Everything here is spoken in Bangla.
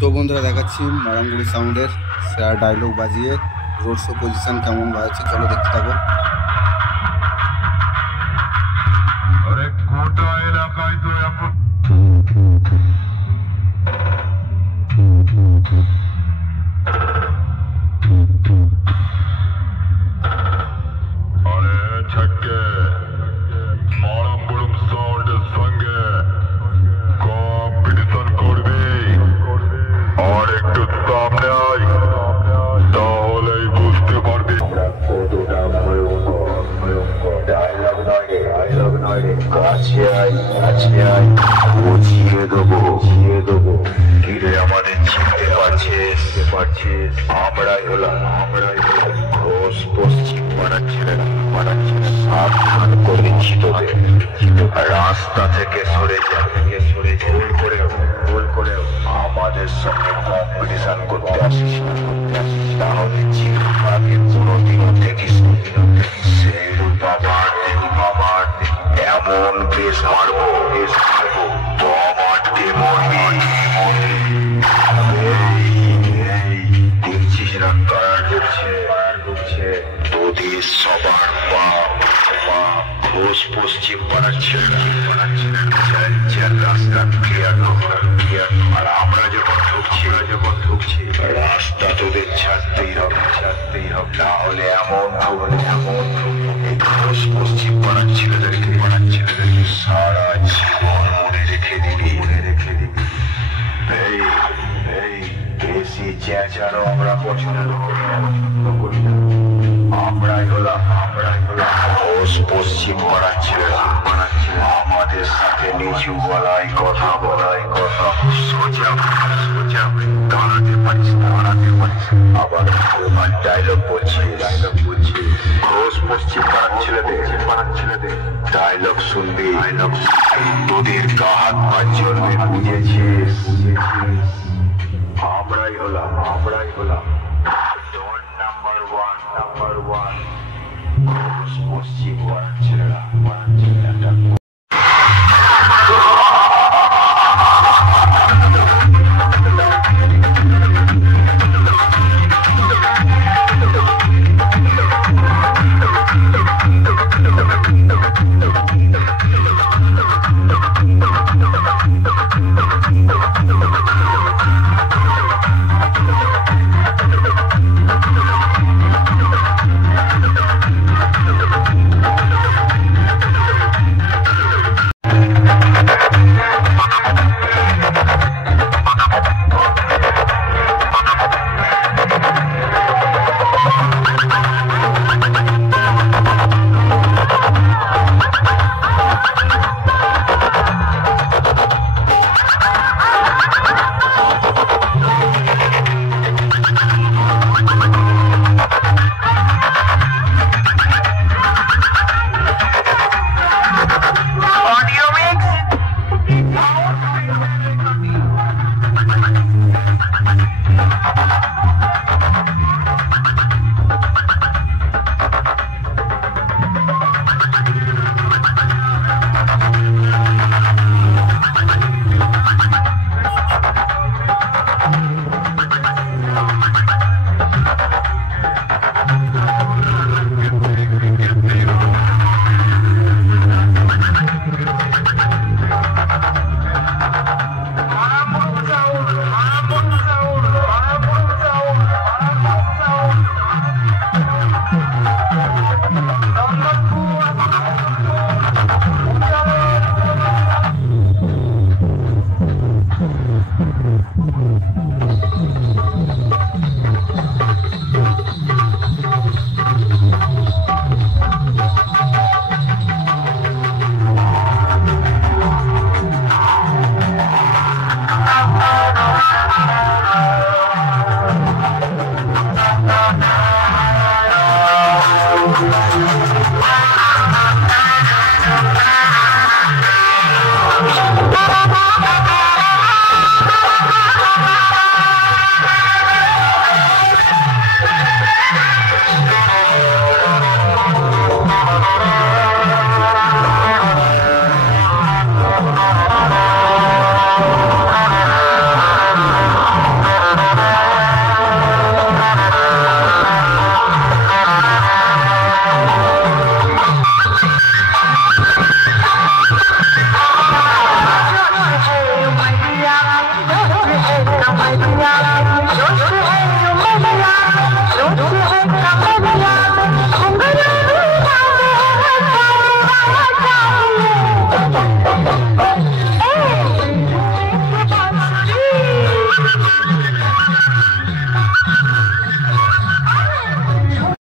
তো বন্ধুরা দেখাচ্ছি মারাঙ্গুড়ি সাউন্ডের সেরা ডায়লগ বাজিয়ে রোড শো পজিশন কেমন বাজছে, চলো দেখতে থাকো। अरे कोटा इलाका ही तो यहाँ अरे छक्के मारांगुड़म साउंड संगे कॉम्पिटिशन कर दे और एक तो सामने आई ताहले ही बुझते पारबे डायलॉग नয় কাছে আই বুঝিয়ে দেবো কিরে আমাদের চিনতে পারছিস আমরাই হলাম ঘোষ পশ্চিম পাড়ার ছেলেরা সাবধান করে দিচ্ছি তোদের রাস্তা থেকে সরে যা ভুল করে আমাদের সঙ্গে কম্পিটিশন করতে আসিস না, তাহলে জীবনকে কোনোদিনও দেখিস সেই বাবার এমন বেশ মারবো বাবাকে মরবি। দেখছিস না কার ঢুকছে তোদের সবার বাপ ঘোষ পশ্চিম পাড়ার ছেলেরা রাস্তা ক্লিয়ার আর আমরা যখন ঢুকছি রাস্তা তোদের ছাড়তেই হবে তাহলে এমন ঘোষ পশ্চিম পাড়ার ছেলেদেরকে সারা জীবন মনে রেখে দিবি। এই বেশি চেঁচানো আমরা পছন্দ করি না। আমরাই হলাম ঘোষ পশ্চিম পাড়ার ছেলেরা আমাদের সাথে নিচু গলায় কথা সোজা দাঁড়াতে পারিস আবার ডায়লগ বলছি ঘোষ পশ্চিম পাড়ার ছেলেদের ডায়লগ শুনবি তোদের গা হাত পা জ্বলবে, বুঝেছিস? আমরাই হলাম নাম্বার ওয়ান ঘোষ পশ্চিম পাড়ার ছেলেরা।